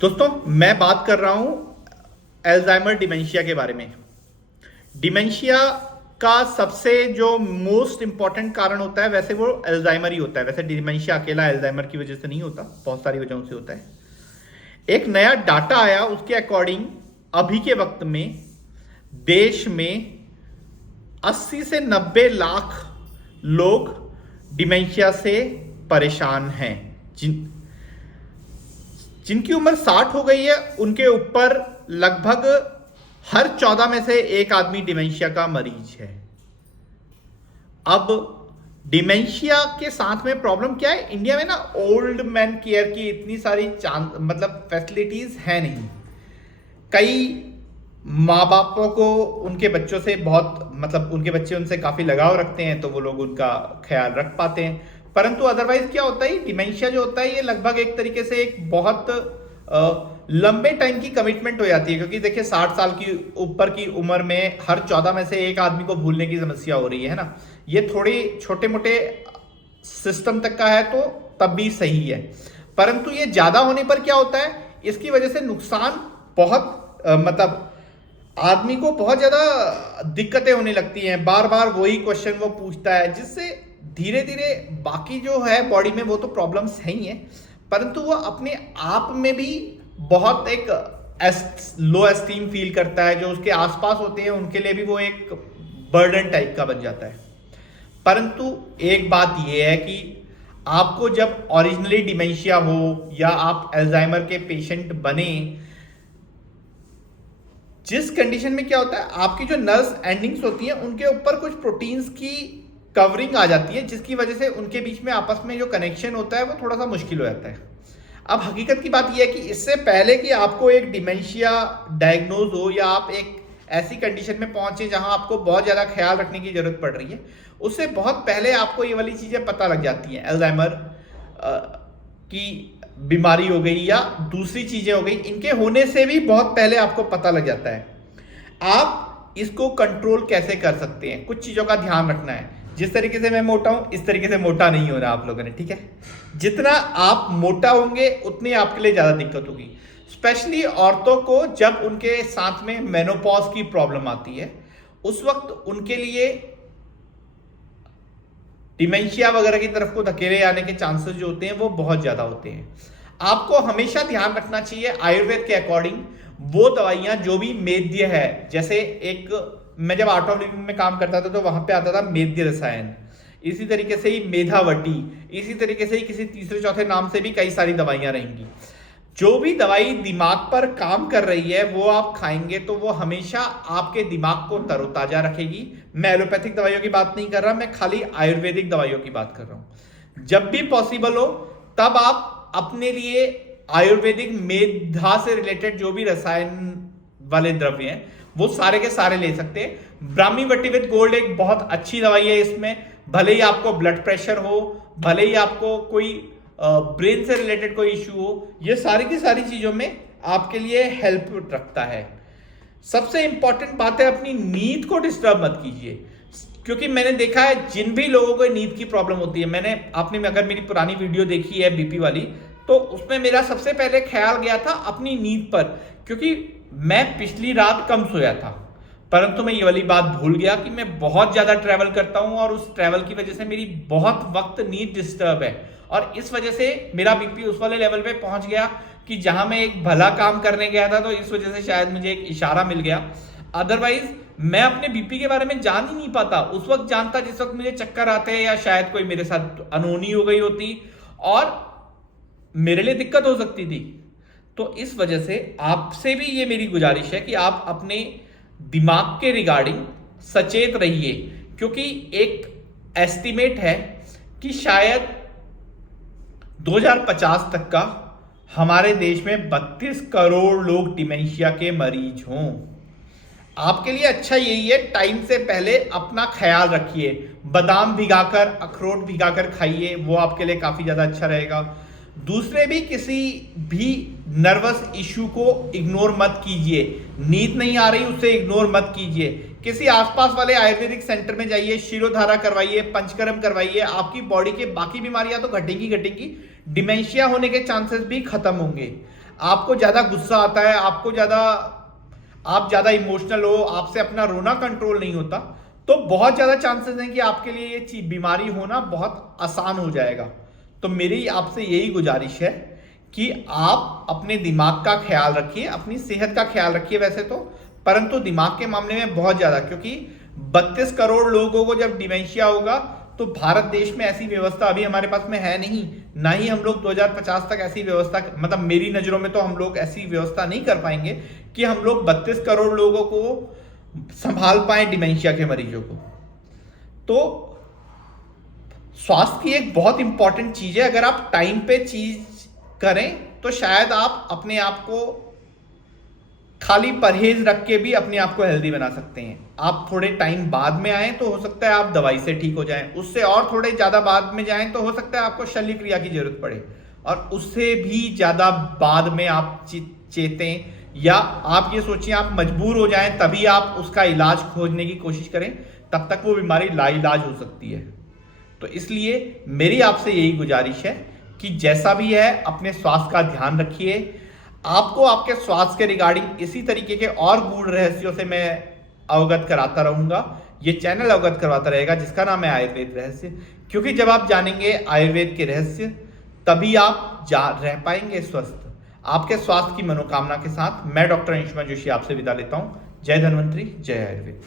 दोस्तों, मैं बात कर रहा हूं अल्जाइमर डिमेंशिया के बारे में। डिमेंशिया का सबसे जो मोस्ट इंपॉर्टेंट कारण होता है वैसे वो अल्जाइमर ही होता है। वैसे डिमेंशिया अकेला अल्जाइमर की वजह से नहीं होता, बहुत सारी वजहों से होता है। एक नया डाटा आया, उसके अकॉर्डिंग अभी के वक्त में देश में 80 से 90 लाख लोग डिमेंशिया से परेशान हैं। जिनकी उम्र 60 हो गई है उनके ऊपर लगभग हर 14 में से एक आदमी डिमेंशिया का मरीज है। अब डिमेंशिया के साथ में प्रॉब्लम क्या है, इंडिया में ना ओल्ड मैन केयर की इतनी सारी फैसिलिटीज है नहीं। कई माँ बापों को उनके बच्चों से बहुत उनके बच्चे उनसे काफी लगाव रखते हैं, तो वो लोग उनका ख्याल रख पाते हैं। परंतु अदरवाइज क्या होता है, डिमेंशिया जो होता है ये लगभग एक तरीके से एक बहुत लंबे टाइम की कमिटमेंट हो जाती है। क्योंकि देखिए 60 साल की ऊपर की उम्र में हर 14 में से एक आदमी को भूलने की समस्या हो रही है ना। ये थोड़ी छोटे मोटे सिस्टम तक का है तो तब भी सही है, परंतु ये ज्यादा होने पर क्या होता है, इसकी वजह से नुकसान बहुत आदमी को बहुत ज्यादा दिक्कतें होने लगती हैं। बार बार वही क्वेश्चन वो पूछता है, जिससे धीरे धीरे बाकी जो है बॉडी में वो तो प्रॉब्लम्स है ही है, परंतु वो अपने आप में भी बहुत एक लो एस्टीम फील करता है। जो उसके आसपास होते हैं उनके लिए भी वो एक बर्डन टाइप का बन जाता है। परंतु एक बात यह है कि आपको जब ओरिजिनली डिमेंशिया हो या आप अल्जाइमर के पेशेंट बने, जिस कंडीशन में क्या होता है, आपकी जो नर्व्स एंडिंग्स होती हैं उनके ऊपर कुछ प्रोटीन्स की कवरिंग आ जाती है, जिसकी वजह से उनके बीच में आपस में जो कनेक्शन होता है वो थोड़ा सा मुश्किल हो जाता है। अब हकीकत की बात यह है कि इससे पहले कि आपको एक डिमेंशिया डायग्नोज हो या आप एक ऐसी कंडीशन में पहुंचे जहां आपको बहुत ज्यादा ख्याल रखने की जरूरत पड़ रही है, उससे बहुत पहले आपको ये वाली चीजें पता लग जाती हैं। अल्जाइमर की बीमारी हो गई या दूसरी चीजें हो गई, इनके होने से भी बहुत पहले आपको पता लग जाता है। आप इसको कंट्रोल कैसे कर सकते हैं, कुछ चीजों का ध्यान रखना है। जिस तरीके से मैं मोटा हूं इस तरीके से मोटा नहीं हो रहा आप लोगों ने, ठीक है। जितना आप मोटा होंगे उतनी आपके लिए ज्यादा दिक्कत होगी। स्पेशली औरतों को जब उनके साथ में मेनोपॉज की प्रॉब्लम आती है, उस वक्त उनके लिए डिमेंशिया वगैरह की तरफ को धकेले आने के चांसेस जो होते हैं वो बहुत ज्यादा होते हैं। आपको हमेशा ध्यान रखना चाहिए आयुर्वेद के अकॉर्डिंग वो दवाइयां जो भी मेद्य है, जैसे एक मैं जब आर्ट ऑफ लिविंग में काम करता था तो वहां पे आता था मेद्य रसायन, इसी तरीके से ही मेधावटी, इसी तरीके से ही किसी तीसरे चौथे नाम से भी कई सारी दवाइयां रहेंगी। जो भी दवाई दिमाग पर काम कर रही है वो आप खाएंगे तो वो हमेशा आपके दिमाग को तरोताजा रखेगी। मैं एलोपैथिक दवाइयों की बात नहीं कर रहा, मैं खाली आयुर्वेदिक दवाइयों की बात कर रहा हूं। जब भी पॉसिबल हो तब आप अपने लिए आयुर्वेदिक मेधा से रिलेटेड जो भी रसायन वाले द्रव्य हैं वो सारे के सारे ले सकते हैं। ब्राह्मी वटी विद गोल्ड एक बहुत अच्छी दवाई है। इसमें भले ही आपको ब्लड प्रेशर हो, भले ही आपको कोई ब्रेन से रिलेटेड कोई इश्यू हो, ये सारी की सारी चीजों में आपके लिए हेल्प रखता है। सबसे इंपॉर्टेंट बात है, अपनी नींद को डिस्टर्ब मत कीजिए। क्योंकि मैंने देखा है जिन भी लोगों को नींद की प्रॉब्लम होती है, आपने अगर मेरी पुरानी वीडियो देखी है बीपी वाली, तो उसमें मेरा सबसे पहले ख्याल गया था अपनी नींद पर। क्योंकि मैं पिछली रात कम सोया था, परंतु मैं ये वाली बात भूल गया कि मैं बहुत ज्यादा ट्रैवल करता हूं और उस ट्रैवल की वजह से मेरी बहुत वक्त नींद डिस्टर्ब है, और इस वजह से मेरा बीपी उस वाले लेवल पे पहुंच गया कि जहां मैं एक भला काम करने गया था तो इस वजह से शायद मुझे एक इशारा मिल गया। अदरवाइज मैं अपने बीपी के बारे में जान ही नहीं पाता। उस वक्त जानता जिस वक्त मुझे चक्कर आते हैं या शायद कोई मेरे साथ अनहोनी हो गई होती और मेरे लिए दिक्कत हो सकती थी। तो इस वजह से आपसे भी ये मेरी गुजारिश है कि आप अपने दिमाग के रिगार्डिंग सचेत रहिए। क्योंकि एक एस्टिमेट है कि शायद 2050 तक का हमारे देश में 32 करोड़ लोग डिमेंशिया के मरीज हों। आपके लिए अच्छा यही है, टाइम से पहले अपना ख्याल रखिए। बादाम भिगाकर, अखरोट भिगाकर खाइए, वो आपके लिए काफी ज्यादा अच्छा रहेगा। दूसरे भी किसी भी नर्वस इश्यू को इग्नोर मत कीजिए। नींद नहीं आ रही उसे इग्नोर मत कीजिए। किसी आसपास वाले आयुर्वेदिक सेंटर में जाइए, शिरोधारा करवाइए, पंचकर्म करवाइए। आपकी बॉडी के बाकी बीमारियां तो घटेंगी घटेंगी, डिमेंशिया होने के चांसेस भी खत्म होंगे। आपको ज्यादा गुस्सा आता है, आप ज्यादा इमोशनल हो, आपसे अपना रोना कंट्रोल नहीं होता, तो बहुत ज्यादा चांसेस हैं कि आपके लिए ये बीमारी होना बहुत आसान हो जाएगा। तो मेरी आपसे यही गुजारिश है कि आप अपने दिमाग का ख्याल रखिए, अपनी सेहत का ख्याल रखिए वैसे तो, परंतु दिमाग के मामले में बहुत ज्यादा, क्योंकि 32 करोड़ लोगों को जब डिमेंशिया होगा तो भारत देश में ऐसी व्यवस्था अभी हमारे पास में है नहीं, ना ही हम लोग 2050 तक ऐसी व्यवस्था, मतलब मेरी नजरों में तो हम लोग ऐसी व्यवस्था नहीं कर पाएंगे कि हम लोग 32 करोड़ लोगों को संभाल पाए डिमेंशिया के मरीजों को। तो स्वास्थ्य की एक बहुत इंपॉर्टेंट चीज है, अगर आप टाइम पे चीज करें तो शायद आप अपने आप को खाली परहेज रख के भी अपने आप को हेल्दी बना सकते हैं। आप थोड़े टाइम बाद में आए तो हो सकता है आप दवाई से ठीक हो जाएं, उससे और थोड़े ज्यादा बाद में जाएं तो हो सकता है आपको शल्य क्रिया की जरूरत पड़े, और उससे भी ज्यादा बाद में आप चेतें, या आप ये सोचिए आप मजबूर हो जाएं तभी आप उसका इलाज खोजने की कोशिश करें, तब तक वो बीमारी लाइलाज हो सकती है। तो इसलिए मेरी आपसे यही गुजारिश है कि जैसा भी है अपने स्वास्थ्य का ध्यान रखिए। आपको आपके स्वास्थ्य के रिगार्डिंग इसी तरीके के और गूढ़ रहस्यों से मैं अवगत कराता रहूंगा, ये चैनल अवगत करवाता रहेगा जिसका नाम है आयुर्वेद रहस्य, क्योंकि जब आप जानेंगे आयुर्वेद के रहस्य तभी आप रह पाएंगे स्वस्थ। आपके स्वास्थ्य की मनोकामना के साथ मैं डॉक्टर अंशुमान जोशी आपसे विदा लेता हूं। जय धन्वंतरी, जय आयुर्वेद।